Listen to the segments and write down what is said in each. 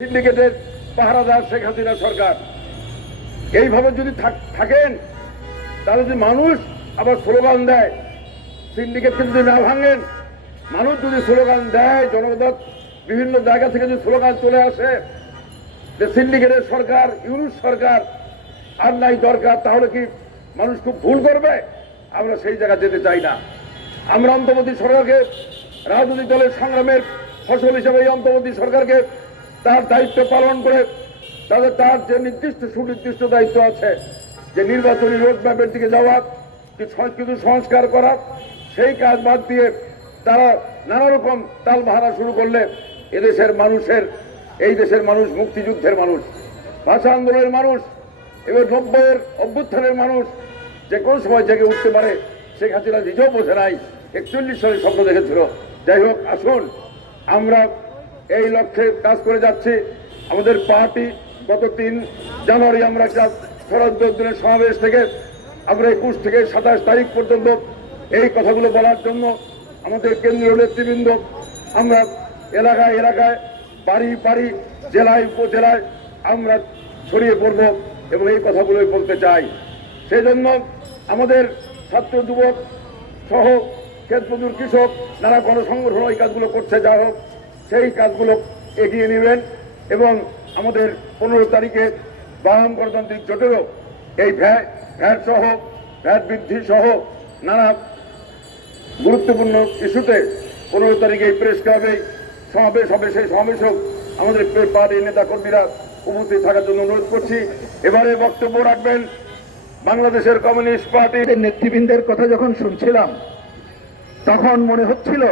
সিন্ডিকেটের পাহারাদার শেখ হাসিনা সরকার। এইভাবে যদি থাক- থাকেন, তাহলে যদি মানুষ আবার স্লোগান দেয়, সিন্ডিকেটকে যদি না ভাঙেন, মানুষ যদি স্লোগান দেয় জনগণ বিভিন্ন জায়গা থেকে যদি স্লোগান চলে আসে যে সিন্ডিকেটের সরকার, ইউনুস সরকার আর নাই দরকার, তাহলে কি মানুষ খুব ভুল করবে? আমরা সেই জায়গা যেতে চাই না। আমরা অন্তর্বর্তী সরকারকে রাজনৈতিক দলের সংগ্রামের ফসল হিসেবে এই অন্তর্বর্তী সরকারকে তার দায়িত্ব পালন করে তাদের তার যে নির্দিষ্ট সুনির্দিষ্ট দায়িত্ব আছে, যে নির্বাচনী রোড ম্যাপের দিকে যাওয়া কিছু সংস্কার করা, সেই কাজ বাদ দিয়ে তারা নানা রকম তাল বাহারা শুরু করলে এদেশের মানুষের, এই দেশের মানুষ মুক্তিযুদ্ধের মানুষ, ভাষা আন্দোলনের মানুষ এবার নব্বইয়ের অভ্যুত্থানের মানুষ, যে কোনো সময় জেগে উঠতে পারে। শেখ হাসিনা নিজেও বোঝে নাই, একচল্লিশ সালে স্বপ্ন দেখেছিল। যাই হোক, আসুন, আমরা এই লক্ষ্যে কাজ করে যাচ্ছি। আমাদের পার্টি গত তিন জানুয়ারি আমরা একটা সমাবেশ থেকে, আমরা একুশ থেকে সাতাশ তারিখ পর্যন্ত এই কথাগুলো বলার জন্য আমাদের কেন্দ্রীয় নেতৃবৃন্দ, আমরা এলাকায় এলাকায়, বাড়ি বাড়ি, জেলায়, উপজেলায় আমরা ছড়িয়ে পড়ব এবং এই কথাগুলোই বলতে চাই। সেই জন্য আমাদের ছাত্র যুবক সহ ক্ষেতমজুর কৃষক, নানা গণসংগঠন এই কাজগুলো করছে যা হোক সেই কাজগুলো এগিয়ে নেবেন এবং আমাদের পনেরো তারিখে বাম গণতান্ত্রিক জোটেরও এই ভ্যাট ভ্যাট সহ, ভ্যাট বৃদ্ধি সহ নানা গুরুত্বপূর্ণ ইস্যুতে পনেরো তারিখে এই প্রেস ক্লাবে সমাবেশ হবে, সেই সমাবেশ হোক আমাদের পার্টির নেতা কর্মীরা উপস্থিত থাকার জন্য অনুরোধ করছি। এবারে বক্তব্য রাখবেন বাংলাদেশের কমিউনিস্ট পার্টির নেতৃবৃন্দের কথা যখন শুনছিলাম, তখন মনে হচ্ছিল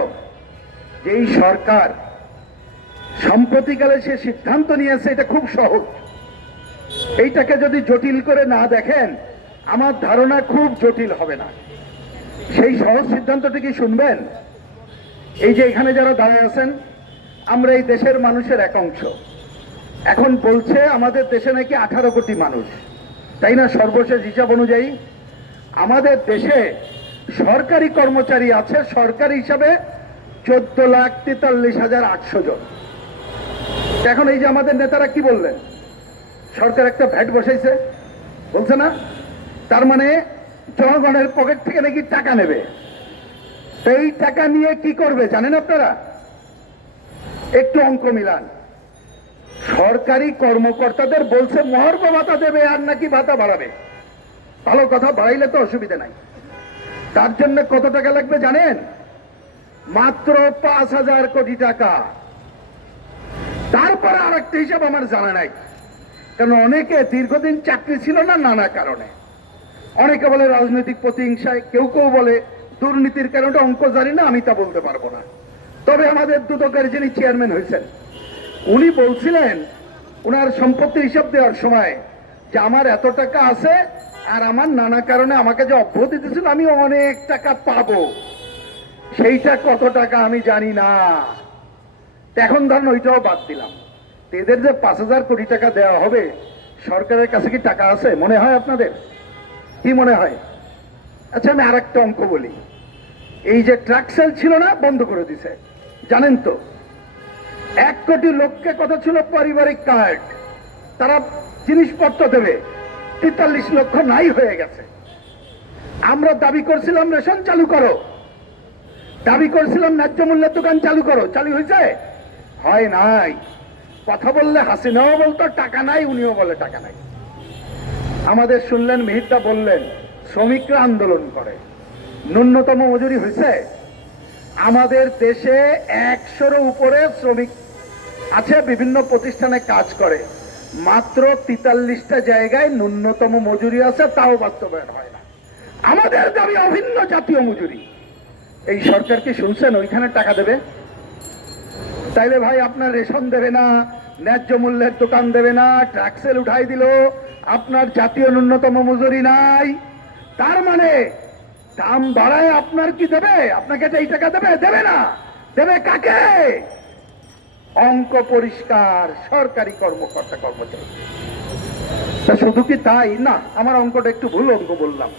যে এই সরকার সম্প্রতিকালে সে সিদ্ধান্ত নিয়েছে, এটা খুব সহজ। এইটাকে যদি জটিল করে না দেখেন, আমার ধারণা খুব জটিল হবে না। সেই সহজ সিদ্ধান্তটি কি শুনবেন? এই যে এখানে যারা দাঁড়িয়ে আছেন, আমরা এই দেশের মানুষের এক অংশ। এখন বলছে, আমাদের দেশে নাকি আঠারো কোটি মানুষ। তাই না? সর্বশেষ হিসাব অনুযায়ী, আমাদের দেশে সরকারি কর্মচারী আছে, সরকারি হিসাবে চোদ্দ লাখ তেতাল্লিশ হাজার আটশো জন। এখন এই যে আমাদের নেতারা কি বললেন? সরকার একটা ভ্যাট বসাইছে। বলছে না? তার মানে জনগণের পকেট থেকে নাকি টাকা নেবে। এই টাকা নিয়ে কি করবে জানেন আপনারা? একটু অঙ্ক মিলান। সরকারি কর্মকর্তাদের বলছে মহার্ঘ ভাতা দেবে আর নাকি ভাতা বাড়াবে। ভালো কথা, বাড়াইলে তো অসুবিধা নাই। তার জন্য কত টাকা লাগবে জানেন? মাত্র পাঁচ হাজার কোটি টাকা। তারপরে আর একটা হিসাব আমার জানা নাই। কারণ অনেকে দীর্ঘদিন চাকরি ছিল না নানা কারণে। অনেকে বলে রাজনৈতিক প্রতিহিংসায়, কেউ কেউ বলে দুর্নীতির কারণে অঙ্ক জানি না, আমি তা বলতে পারব না। তবে আমাদের দুদকের যিনি চেয়ারম্যান হয়েছেন, উনি বলছিলেন ওনার সম্পত্তি হিসাব দেওয়ার সময় যে আমার এত টাকা আছে আর আমার নানা কারণে আমাকে যে অব্যাহতি দিয়েছিল আমি অনেক টাকা পাবো। সেইটা কত টাকা আমি জানি না। এখন ধরেন ওইটাও বাদ দিলাম। এদের যে পাঁচ হাজার কোটি টাকা দেওয়া হবে, সরকারের কাছে কি টাকা আছে? মনে হয় আপনাদের? কি মনে হয়? আচ্ছা আমি আর একটা অঙ্ক বলি। এই যে ট্রাক সেল ছিল না, বন্ধ করে দিছে। জানেন তো? এক কোটি লোককে কথা ছিল পারিবারিক কার্ড। তারা জিনিসপত্র দেবে। তেতাল্লিশ লক্ষ নাই হয়ে গেছে। আমরা দাবি করছিলাম, রেশন চালু করো। দাবি করছিলাম, ন্যায্য মূল্যের দোকান চালু করো। চালু হয়েছে? হয় নাই। কথা বললে হাসিনাও বলতো, টাকা নাই, উনিও বলে টাকা নাই। আমাদের শুনলেন মিহিরদা বললেন, শ্রমিকরা আন্দোলন করে। ন্যূনতম মজুরি হয়েছে? আমাদের দেশে একশোর উপরে শ্রমিক আছে, বিভিন্ন প্রতিষ্ঠানে কাজ করে। মাত্র তেতাল্লিশটা জায়গায় ন্যূনতম মজুরি আছে, তাও বাস্তবায়ন হয় না। আমাদের দাবি অভিন্ন জাতীয় মজুরি। এই সরকার কি শুনছেন? ওইখানে টাকা দেবে? তাইলে ভাই আপনার রেশন দেবে না, ন্যায্য মূল্যের দোকান দেবে না ট্যাক্সেল উঠাই দিল, আপনার জাতীয় ন্যূনতম মজুরি নাই। তার মানে দাম বাড়ায় আপনার কি দেবে? আপনাকে এই টাকা দেবে দেবে না। দেবে কাকে? অঙ্ক পরিষ্কার, সরকারি কর্মকর্তা কর্মচারী। শুধু কি তাই? না, আমার অঙ্কটা একটু ভুল অঙ্ক বললাম।